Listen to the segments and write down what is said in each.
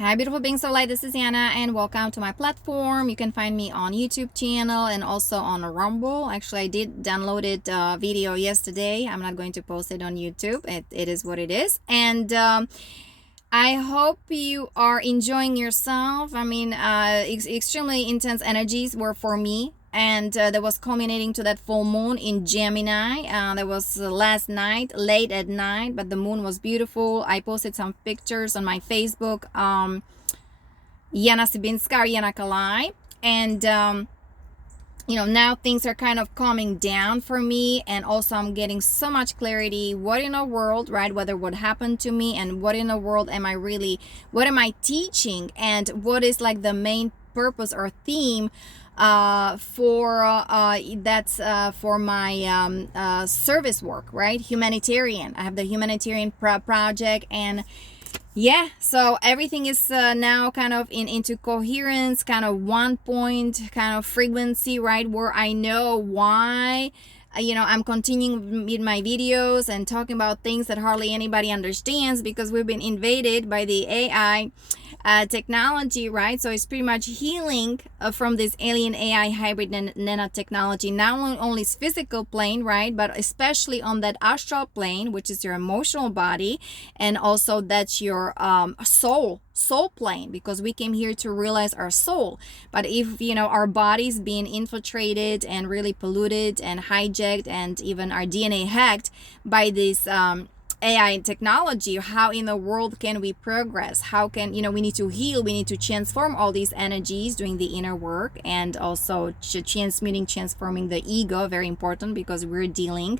Hi beautiful beings of light, this is Yana and welcome to my platform. You can find me on YouTube channel and also on Rumble. Actually, I did download it video yesterday. I'm not going to post it on YouTube. It is what it is. And I hope you are enjoying yourself. I mean, extremely intense energies were for me. And that was culminating to that full moon in Gemini. That was last night, late at night, but the moon was beautiful. I posted some pictures on my Facebook, Yana Sibinska or Yana Kalai. And now things are kind of calming down for me, and also I'm getting so much clarity. What in the world, right? Whether what happened to me and what in the world am I really, what am I teaching, and what is like the main purpose or theme for my service work, right? Humanitarian. I have the humanitarian project, and yeah, so everything is now kind of into coherence, kind of one point, kind of frequency, right? Where I know why, I'm continuing with my videos and talking about things that hardly anybody understands, because we've been invaded by the AI technology, right? So it's pretty much healing from this alien AI hybrid nanotechnology, not only its physical plane, right, but especially on that astral plane, which is your emotional body, and also that's your soul plane, because we came here to realize our soul. But if our bodies being infiltrated and really polluted and hijacked, and even our DNA hacked by this AI technology, how in the world can we progress? How can we need to heal, we need to transform all these energies, doing the inner work, and also transforming the ego, very important, because we were dealing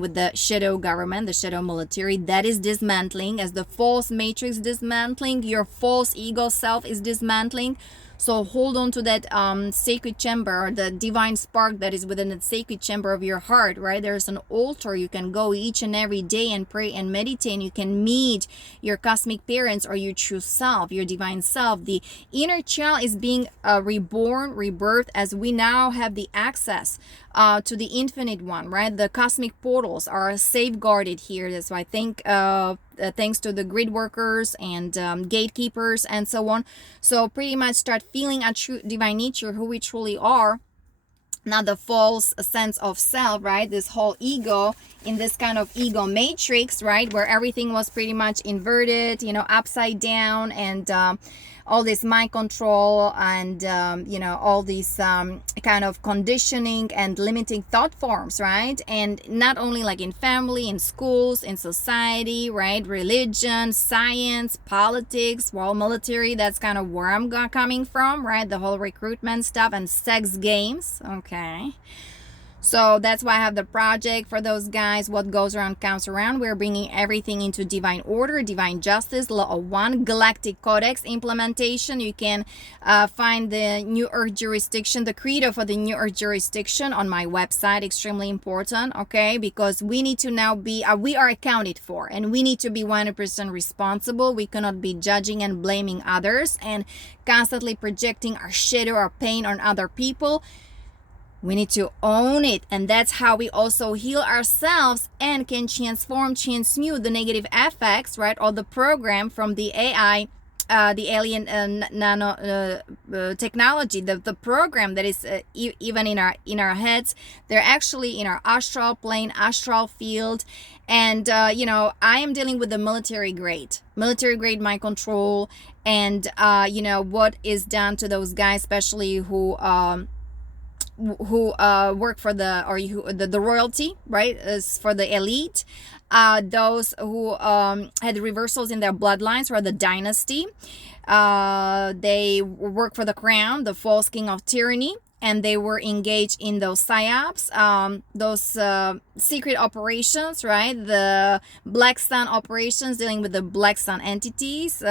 with the shadow government, the shadow military that is dismantling, as the false matrix dismantling, your false ego self is dismantling. So hold on to that sacred chamber, the divine spark that is within the sacred chamber of your heart, right? There's an altar you can go each and every day and pray and meditate, and you can meet your cosmic parents or your true self, your divine self. The inner child is being reborn, rebirthed, as we now have the access to the infinite one, right? The cosmic portals are safeguarded here. That's why I think thanks to the grid workers and gatekeepers and so on. So pretty much start feeling a true divine nature, who we truly are, not the false sense of self, right? This whole ego in this kind of ego matrix, right, where everything was pretty much inverted, upside down, and all this mind control, and all these kind of conditioning and limiting thought forms, right? And not only like in family, in schools, in society, right? Religion, science, politics, world military. That's kind of where I'm coming from, right? The whole recruitment stuff and sex games. Okay. So that's why I have the project for those guys. What goes around comes around. We're bringing everything into divine order, divine justice, law of one, Galactic Codex implementation. You can find the New Earth jurisdiction, the credo for the New Earth jurisdiction on my website. Extremely important, okay? Because we need to now be, we are accounted for, and we need to be 100% responsible. We cannot be judging and blaming others and constantly projecting our shadow, our pain on other people. We need to own it, and that's how we also heal ourselves and can transmute the negative effects, right, or the program from the AI, the alien nano technology, the program that is even in our heads. They're actually in our astral plane, astral field, and I am dealing with the military grade mind control, and what is done to those guys, especially who work for the royalty, right, is for the elite, those who had reversals in their bloodlines, or the dynasty, they work for the crown, the false king of tyranny, and they were engaged in those psyops, those secret operations, right? The Black Sun operations, dealing with the Black Sun entities,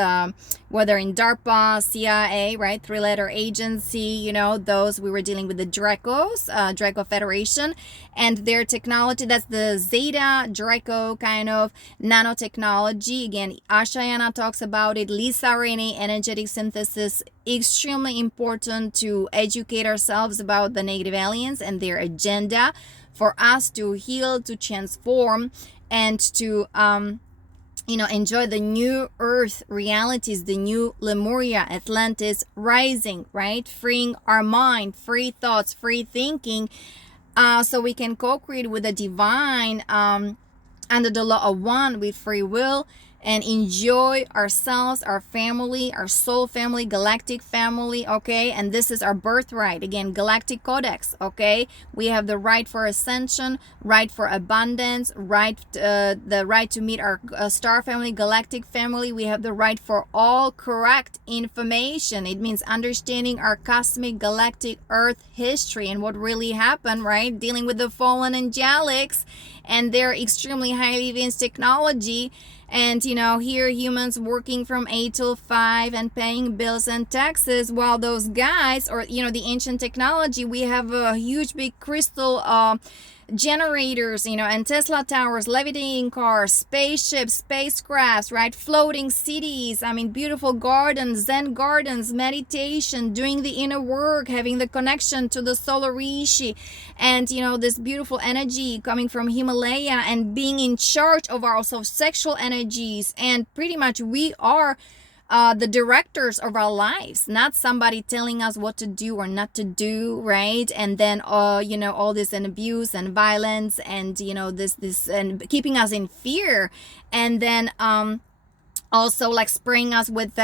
whether in DARPA, CIA, right? Three-letter agency, those. We were dealing with the Dracos, Draco Federation, and their technology. That's the Zeta Draco kind of nanotechnology. Again, Ashayana talks about it. Lisa Renee, energetic synthesis. Extremely important to educate ourselves about the negative aliens and their agenda, for us to heal, to transform, and to enjoy the new earth realities, the new Lemuria, Atlantis rising, right? Freeing our mind, free thoughts, free thinking, so we can co-create with the divine, under the law of one, with free will, and enjoy ourselves, our family, our soul family, galactic family, okay? And this is our birthright. Again, Galactic Codex, okay? We have the right for ascension, right for abundance, the right to meet our star family, galactic family. We have the right for all correct information. It means understanding our cosmic, galactic, earth history and what really happened, right? Dealing with the fallen angelics and their extremely highly advanced technology. And here humans working from 8 till 5 and paying bills and taxes, while those guys, or the ancient technology, we have a huge big crystal generators, and Tesla towers, levitating cars, spaceships, spacecrafts, right? Floating cities. I mean, beautiful gardens, Zen gardens, meditation, doing the inner work, having the connection to the solar rishi, and this beautiful energy coming from Himalaya, and being in charge of our also sexual energies. And pretty much we are the directors of our lives, not somebody telling us what to do or not to do, right? And then all this and abuse and violence, and this and keeping us in fear, and then also like spraying us with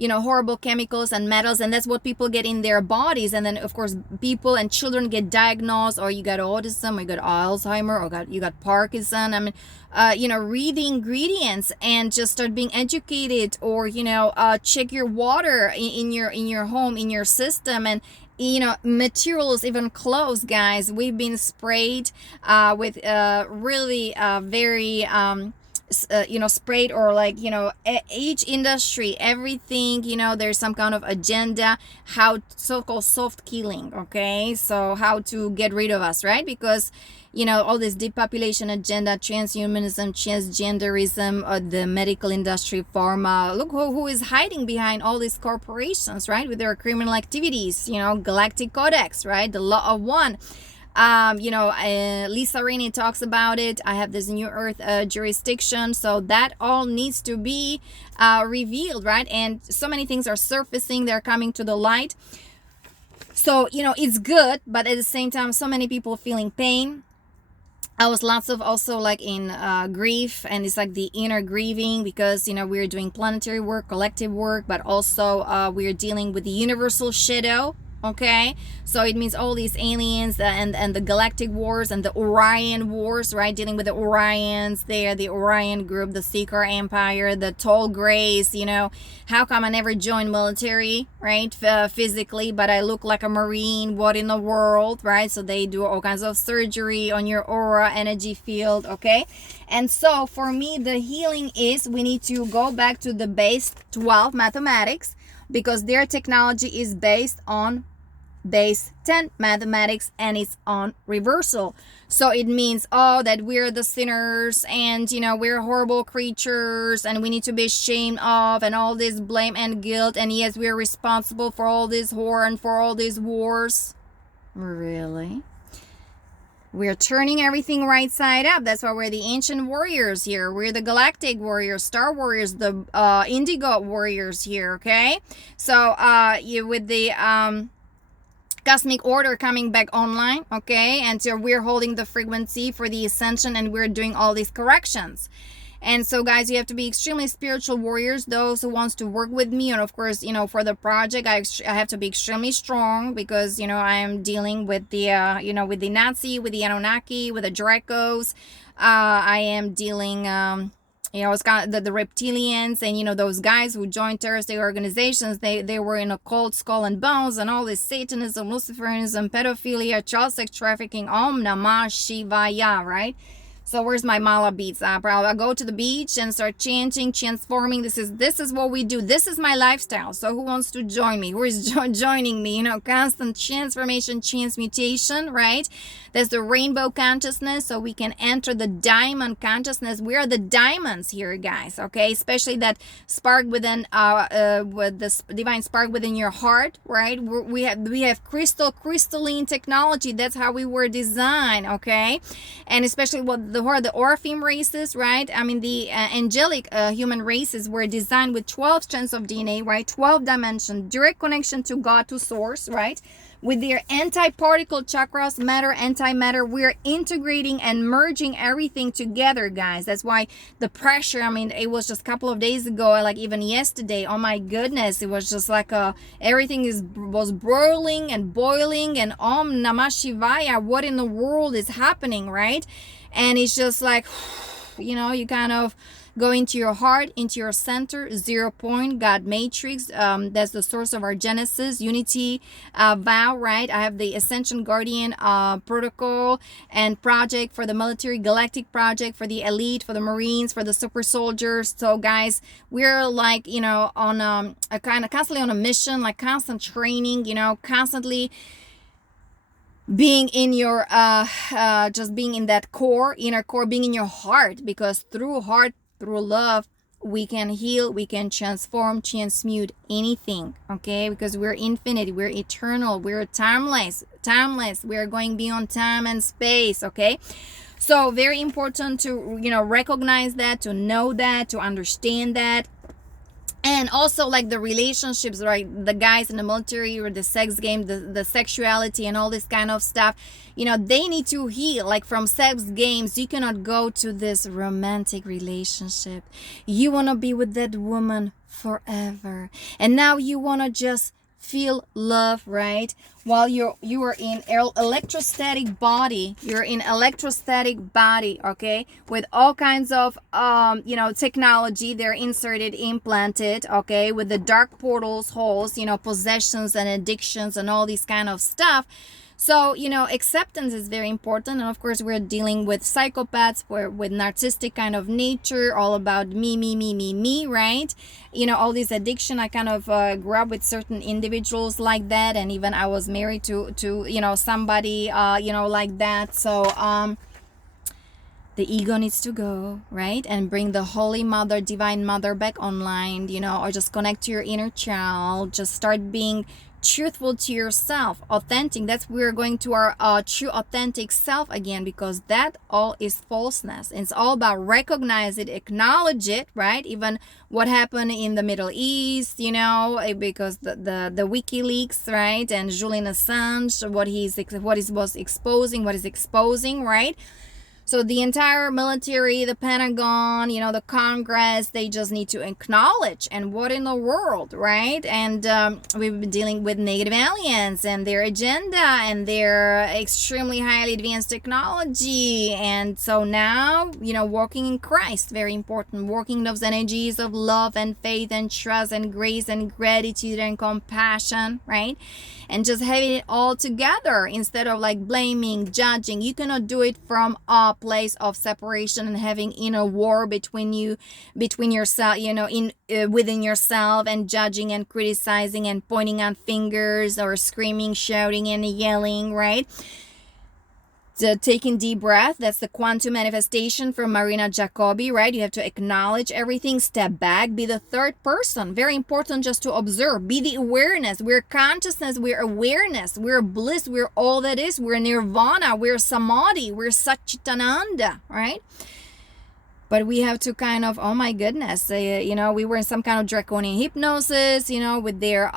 horrible chemicals and metals, and that's what people get in their bodies. And then of course people and children get diagnosed, or you got autism, or you got Alzheimer, or you got Parkinson. I mean, read the ingredients and just start being educated, or check your water in your home, in your system. And materials, even clothes, guys, we've been sprayed with really very sprayed, or like each industry, everything, there's some kind of agenda, how so-called soft killing, okay? So how to get rid of us, right? Because all this depopulation agenda, transhumanism, transgenderism, the medical industry, pharma. Look who is hiding behind all these corporations, right? With their criminal activities, Galactic Codex, right? The law of one. Lisa Rainey talks about it. I have this new earth jurisdiction, so that all needs to be revealed, right? And so many things are surfacing, they're coming to the light. So it's good, but at the same time, so many people feeling pain. I was lots of also like in grief, and it's like the inner grieving, because we're doing planetary work, collective work, but also we're dealing with the universal shadow. Okay, so it means all these aliens and the galactic wars and the Orion wars, right? Dealing with the Orions, there, the Orion group, the Seeker Empire, the Tall Grays. How come I never joined military, right? Physically, but I look like a Marine. What in the world, right? So they do all kinds of surgery on your aura, energy field. Okay, and so for me, the healing is we need to go back to the base 12 mathematics, because their technology is based on base 10 mathematics, and it's on reversal. So it means that we're the sinners, and we're horrible creatures, and we need to be ashamed of, and all this blame and guilt, and yes, we're responsible for all this horror and for all these wars. Really? We're turning everything right side up. That's why we're the ancient warriors here. We're the galactic warriors, star warriors, the indigo warriors here, okay? So with the cosmic order coming back online, okay? And so we're holding the frequency for the ascension, and we're doing all these corrections. And so guys, you have to be extremely spiritual warriors, those who wants to work with me. And of course, for the project, I have to be extremely strong, because I am dealing with the with the Nazi, with the Anunnaki, with the Dracos. I am dealing it's kind of the reptilians, and those guys who joined terrorist organizations. They were in occult, skull and bones, and all this Satanism, Luciferianism, pedophilia, child sex trafficking. Om Namah Shivaya, right? So where's my mala beads? I'll go to the beach and start chanting, transforming. This is what we do. This is my lifestyle. So who wants to join me? Who is joining me? Constant transformation, transmutation, right? There's the rainbow consciousness, so we can enter the diamond consciousness. We are the diamonds here, guys, okay? Especially that spark within, with the divine spark within your heart, right? We have crystalline technology. That's how we were designed, okay? And especially what who are the Orpheum races, right? I mean, the angelic human races were designed with 12 strands of DNA, right? 12 dimension, direct connection to God, to source, right? With their anti-particle chakras, matter, antimatter, we're integrating and merging everything together, guys. That's why the pressure, I mean, it was just a couple of days ago, like even yesterday, oh my goodness, it was just like everything was broiling and boiling, and Om Namah Shivaya, what in the world is happening, right? And it's just like, you know, you kind of go into your heart, into your center, 0 point, God matrix. That's the source of our Genesis, unity vow, right? I have the Ascension Guardian protocol and project for the military, Galactic project for the elite, for the Marines, for the super soldiers. So guys, we're like, you know, on a kind of constantly on a mission, like constant training, you know, constantly being in your just being in that core, inner core, being in your heart, because through heart, through love, we can heal, we can transform, transmute anything, okay? Because we're infinite, we're eternal, we're timeless, we're going beyond time and space, okay? So very important to, you know, recognize that, to know that, to understand that. And also like the relationships, right? The guys in the military, or the sex game, the sexuality and all this kind of stuff, you know, they need to heal. Like from sex games, you cannot go to this romantic relationship. You want to be with that woman forever, and now you want to just feel love, right? While you are in electrostatic body, you're in electrostatic body, okay, with all kinds of you know, technology, they're inserted, implanted, okay, with the dark portals, holes, you know, possessions and addictions and all these kind of stuff. So, you know, acceptance is very important. And of course, we're dealing with psychopaths, with narcissistic kind of nature, all about me, right? You know, all this addiction. I kind of grew up with certain individuals like that. And even I was married to you know, somebody, you know, like that. So, the ego needs to go, right? And bring the Holy Mother, Divine Mother back online, you know, or just connect to your inner child. Just start being truthful to yourself, authentic. That's we're going to our true authentic self again, because that all is falseness. It's all about recognize it, acknowledge it, right? Even what happened in the Middle East, you know, because the WikiLeaks, right, and Julian Assange, what was exposing, right? So the entire military, the Pentagon, you know, the Congress, they just need to acknowledge, and what in the world, right? And we've been dealing with negative aliens and their agenda and their extremely highly advanced technology. And so now, you know, walking in Christ, very important, working those energies of love and faith and trust and grace and gratitude and compassion, right? And just having it all together instead of like blaming, judging. You cannot do it from a place of separation and having inner war between yourself, you know, within yourself, and judging and criticizing and pointing out fingers or screaming, shouting and yelling, right? Taking deep breath, that's the quantum manifestation from Marina Jacobi, right? You have to acknowledge everything, step back, be the third person. Very important just to observe, be the awareness. We're consciousness, we're awareness, we're bliss, we're all that is, we're nirvana, we're samadhi, we're Satchitananda, right? But we have to kind of, oh my goodness, you know, we were in some kind of draconian hypnosis, you know, with their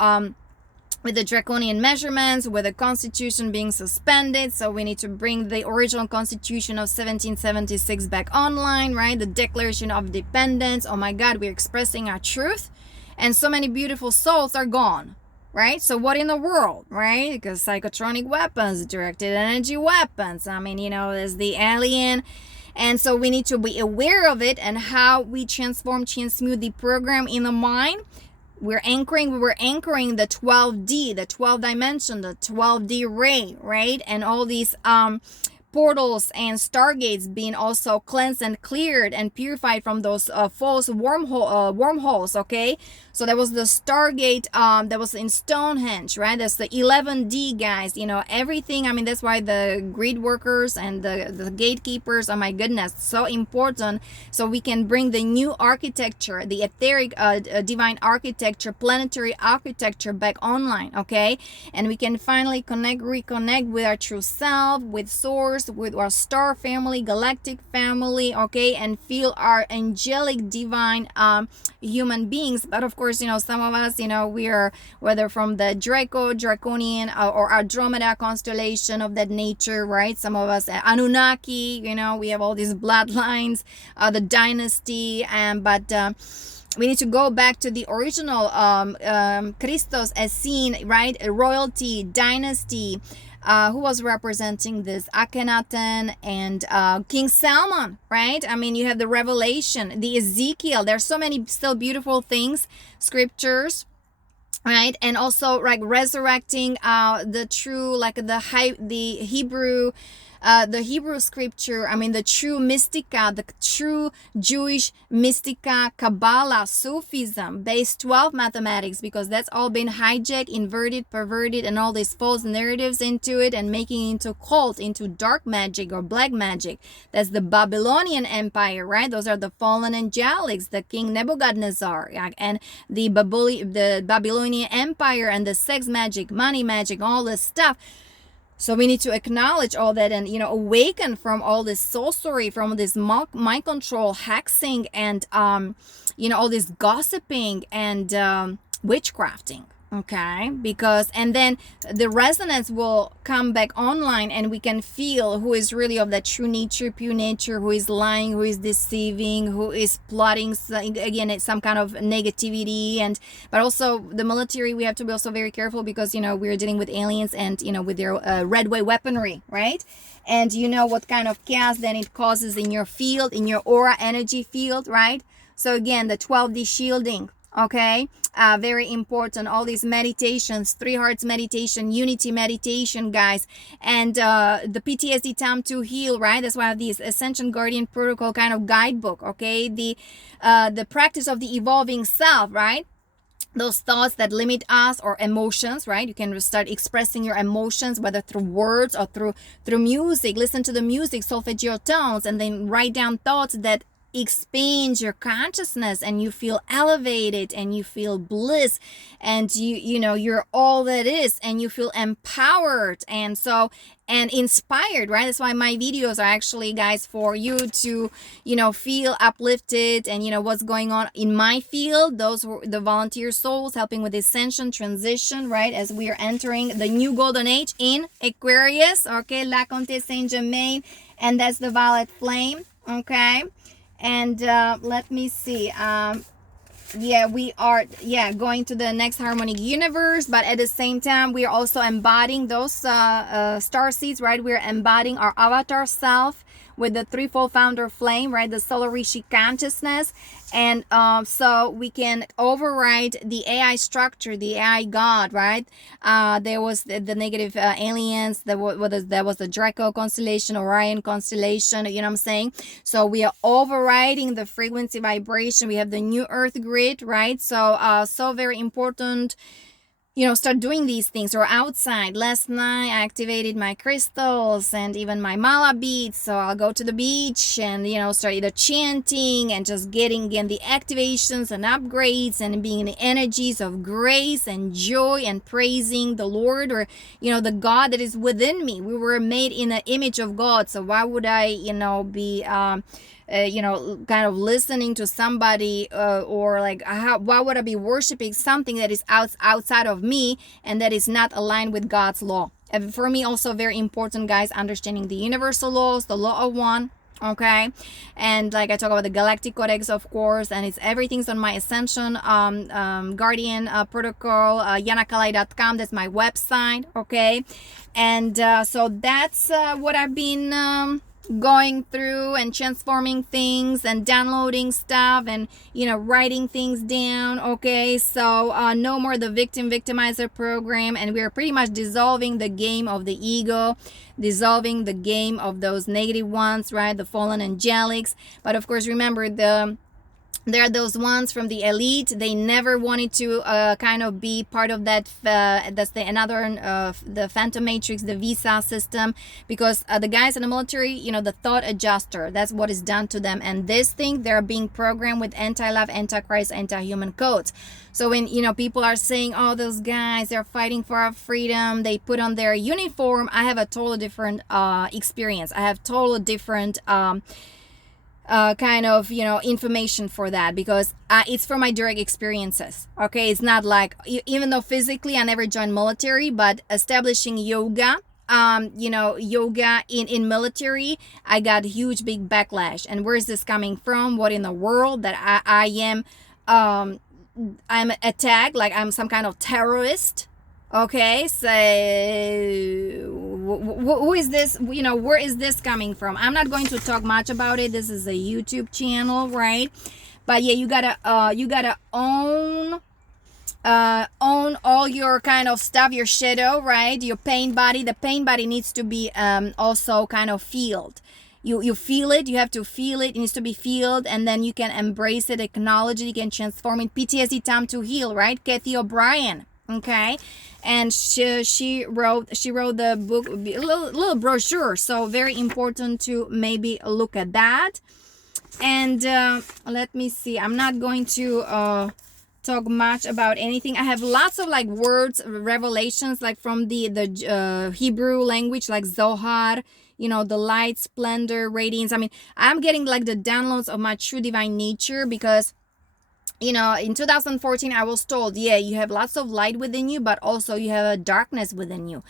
with the draconian measurements, with the constitution being suspended. So we need to bring the original constitution of 1776 back online, right? The Declaration of Independence. Oh my God, we're expressing our truth, and so many beautiful souls are gone, right? So what in the world, right? Because psychotronic weapons, directed energy weapons, I mean, you know, there's the alien. And so we need to be aware of it, and how we transform, transmute the program in the mind. We were anchoring the 12D, the 12 dimension, the 12D ray, right? And all these portals and stargates being also cleansed and cleared and purified from those false wormholes, okay? So that was the Stargate that was in Stonehenge, right? That's the 11D, guys. You know, everything. I mean, that's why the grid workers and the gatekeepers, oh my goodness, so important. So we can bring the new architecture, the etheric divine architecture, planetary architecture back online, okay? And we can finally reconnect with our true self, with source, course, with our star family, galactic family, okay, and feel our angelic divine human beings. But of course, some of us, we are, whether from the Draconian or Andromeda constellation of that nature, right? Some of us Anunnaki, we have all these bloodlines, the dynasty, but we need to go back to the original Christos as seen, right? Royalty, dynasty, who was representing this? Akhenaten and King Salmon, right? I mean, you have the Revelation, the Ezekiel. There's so many still beautiful things, scriptures, right? And also like resurrecting the true, like the Hebrew scripture, I mean the true mystica, the true Jewish mystica, Kabbalah, Sufism, base 12 mathematics, because that's all been hijacked, inverted, perverted, and all these false narratives into it and making it into cult, into dark magic or black magic. That's the Babylonian Empire, right? Those are the fallen angelics, the King Nebuchadnezzar, and the Babylonian Empire, and the sex magic, money magic, all this stuff. So we need to acknowledge all that and, awaken from all this sorcery, from this mind control, hexing, and, all this gossiping and witchcrafting. Okay, and then the resonance will come back online, and we can feel who is really of that true nature, pure nature, who is lying, who is deceiving, who is plotting. Again, it's some kind of negativity, but also the military. We have to be also very careful because we're dealing with aliens and with their red way weaponry, right? And what kind of chaos then it causes in your field, in your aura energy field, right? So again, the 12D shielding. Okay, very important. All these meditations, 3 hearts meditation, unity meditation, guys, and the PTSD time to heal, right? That's why I have this Ascension Guardian Protocol kind of guidebook. Okay, the practice of the evolving self, right? Those thoughts that limit us, or emotions, right? You can start expressing your emotions, whether through words or through music. Listen to the music, solfeggio tones, and then write down thoughts that expands your consciousness, and you feel elevated, and you feel bliss, and you're all that is, and you feel empowered and inspired, right? That's why my videos are actually, guys, for you to feel uplifted, and what's going on in my field. Those were the volunteer souls helping with Ascension transition, right, as we are entering the new golden age in Aquarius. Okay, La Comte Saint Germain, and that's the violet flame. Okay, and let me see, we are going to the next harmonic universe, but at the same time we are also embodying those star seeds, right? We're embodying our avatar self with the threefold founder flame, right? The solar rishi consciousness, and so we can override the AI structure, the AI god, right? There was the negative aliens. There was the Draco constellation, Orion constellation. You know what I'm saying? So we are overriding the frequency vibration. We have the new Earth grid, right? So very important. Start doing these things. Or outside, last night I activated my crystals and even my mala beads, so I'll go to the beach and start either chanting and just getting again the activations and upgrades and being in the energies of grace and joy and praising the Lord, or the God that is within me. We were made in the image of God, so why would I be kind of listening to somebody, or like why would I be worshiping something that is outside of me and that is not aligned with God's law? And for me, also very important, guys, understanding the universal laws, the law of one. Okay, and like I talk about the Galactic Codex, of course, and everything's on my Ascension Guardian protocol, yanakalai.com. That's my website. Okay, and so that's what I've been going through, and transforming things and downloading stuff and writing things down. Okay, so no more the victimizer program, and we are pretty much dissolving the game of the ego, dissolving the game of those negative ones, right? The fallen angelics. But of course, remember, the There are those ones from the elite. They never wanted to kind of be part of that. That's the another the Phantom Matrix, the visa system, because the guys in the military, the thought adjuster. That's what is done to them. And this thing, they're being programmed with anti-love, anti-Christ, anti-human codes. So when people are saying, "Oh, those guys, they're fighting for our freedom," they put on their uniform. I have a totally different experience. I have totally different. Kind of information for that, because it's from my direct experiences. Okay, it's not like, even though physically I never joined military, but establishing yoga, yoga in military, I got huge big backlash. And where is this coming from? What in the world? That I am I'm attacked like I'm some kind of terrorist. Okay, so who is this? Where is this coming from? I'm not going to talk much about it. This is a YouTube channel, right? But yeah, you gotta own all your kind of stuff, your shadow, right? Your pain body. The pain body needs to be also kind of felt. You feel it. You have to feel it. It needs to be felt, and then you can embrace it, acknowledge it. You can transform it. PTSD, time to heal, right? Kathy O'Brien. Okay, and she wrote the book, a little brochure, so very important to maybe look at that. And let me see, I'm not going to talk much about anything. I have lots of like words, revelations, like from the Hebrew language, like Zohar, the light, splendor, radiance. I mean, I'm getting like the downloads of my true divine nature, because in 2014, I was told, yeah, you have lots of light within you, but also you have a darkness within you.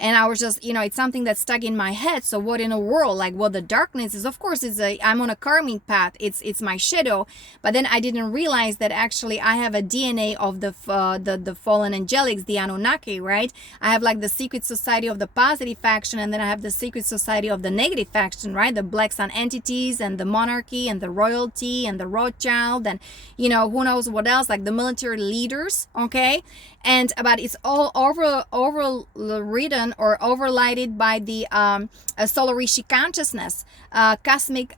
And I was just, it's something that's stuck in my head. So what in the world? Like, well, the darkness is, of course, I'm on a karmic path. It's my shadow. But then I didn't realize that actually I have a DNA of the fallen angelics, the Anunnaki, right? I have like the secret society of the positive faction, and then I have the secret society of the negative faction, right? The Black Sun entities and the monarchy and the royalty and the Rothschild and, who knows what else, like the military leaders, okay? And but it's all overridden or overlighted by the Solar Rishi consciousness, cosmic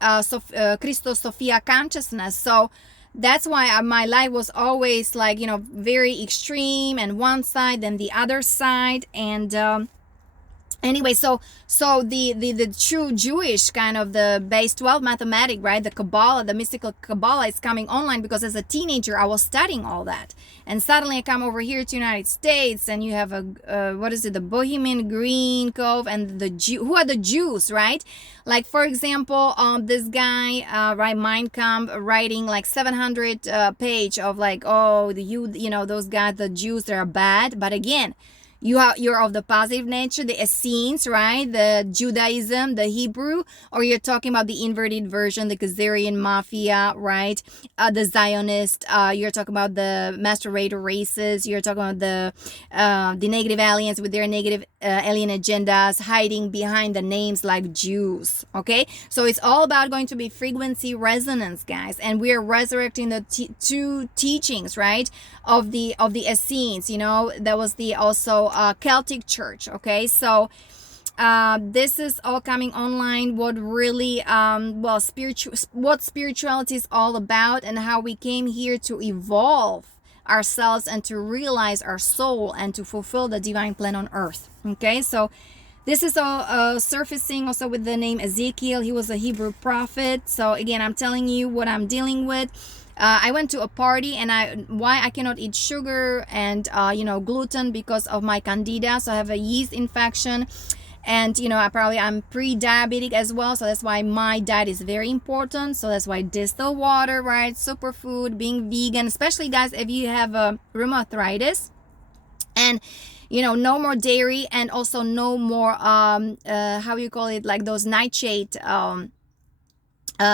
Christos Sophia consciousness. So that's why my life was always like, very extreme, and one side then the other side. And anyway, so the true Jewish kind of the base 12 mathematic, right? The Kabbalah, the mystical Kabbalah is coming online, because as a teenager I was studying all that, and suddenly I come over here to United States, and you have the Bohemian Green Cove and the Jew. Who are the Jews, right? Like, for example, this guy, right, Mein Kampf, writing like 700 page of like, oh, those guys, the Jews, they're bad. But again, you're of the positive nature, the Essenes, right? The Judaism, the Hebrew, or you're talking about the inverted version, the Khazarian Mafia, right? The Zionist, you're talking about the master races, you're talking about the negative aliens with their negative alien agendas hiding behind the names like Jews, okay? So it's all about going to be frequency resonance, guys, and we are resurrecting the two teachings, right? Of the Essenes, that was the also Celtic church, okay? So this is all coming online, what really what spirituality is all about, and how we came here to evolve ourselves and to realize our soul and to fulfill the divine plan on earth, okay? So this is all surfacing also with the name Ezekiel. He was a Hebrew prophet. So again, I'm telling you what I'm dealing with. I went to a party, and why I cannot eat sugar and gluten, because of my candida. So I have a yeast infection, and I'm pre-diabetic as well. So that's why my diet is very important. So that's why distilled water, right? Superfood, being vegan, especially guys if you have rheumatoid, and no more dairy, and also no more how you call it, like those nightshade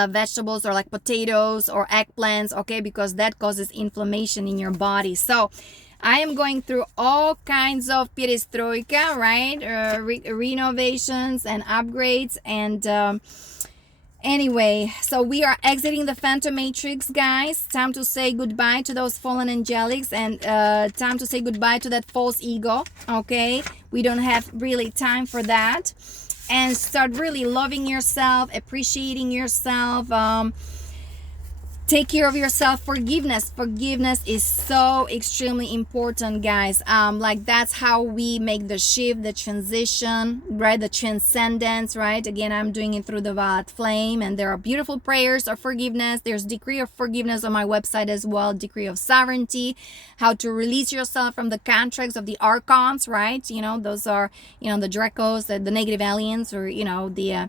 vegetables, or like potatoes or eggplants, okay, because that causes inflammation in your body. So I am going through all kinds of perestroika, right? Renovations and upgrades. And anyway, so we are exiting the Phantom Matrix, guys. Time to say goodbye to those fallen angelics, and time to say goodbye to that false ego, okay? We don't have really time for that. And start really loving yourself, appreciating yourself. Take care of yourself. Forgiveness is so extremely important, guys. Like that's how we make the shift, the transition, right? The transcendence, right? Again, I'm doing it through the violet flame, and there are beautiful prayers of forgiveness. There's decree of forgiveness on my website as well, decree of sovereignty, how to release yourself from the contracts of the archons, right? You know, those are, you know, the Dracos, the negative aliens, or, you know, the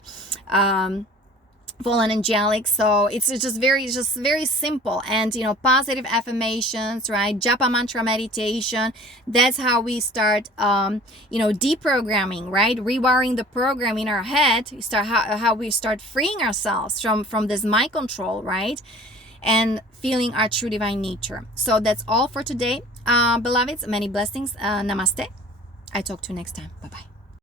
fallen angelic. So it's just very simple, and you know, positive affirmations, right? Japa mantra meditation. That's how we start you know, deprogramming, right? Rewiring the program in our head. Start how we start freeing ourselves from this mind control, right? And feeling our true divine nature. So that's all for today, beloveds. Many blessings. Namaste. I talk to you next time. Bye bye.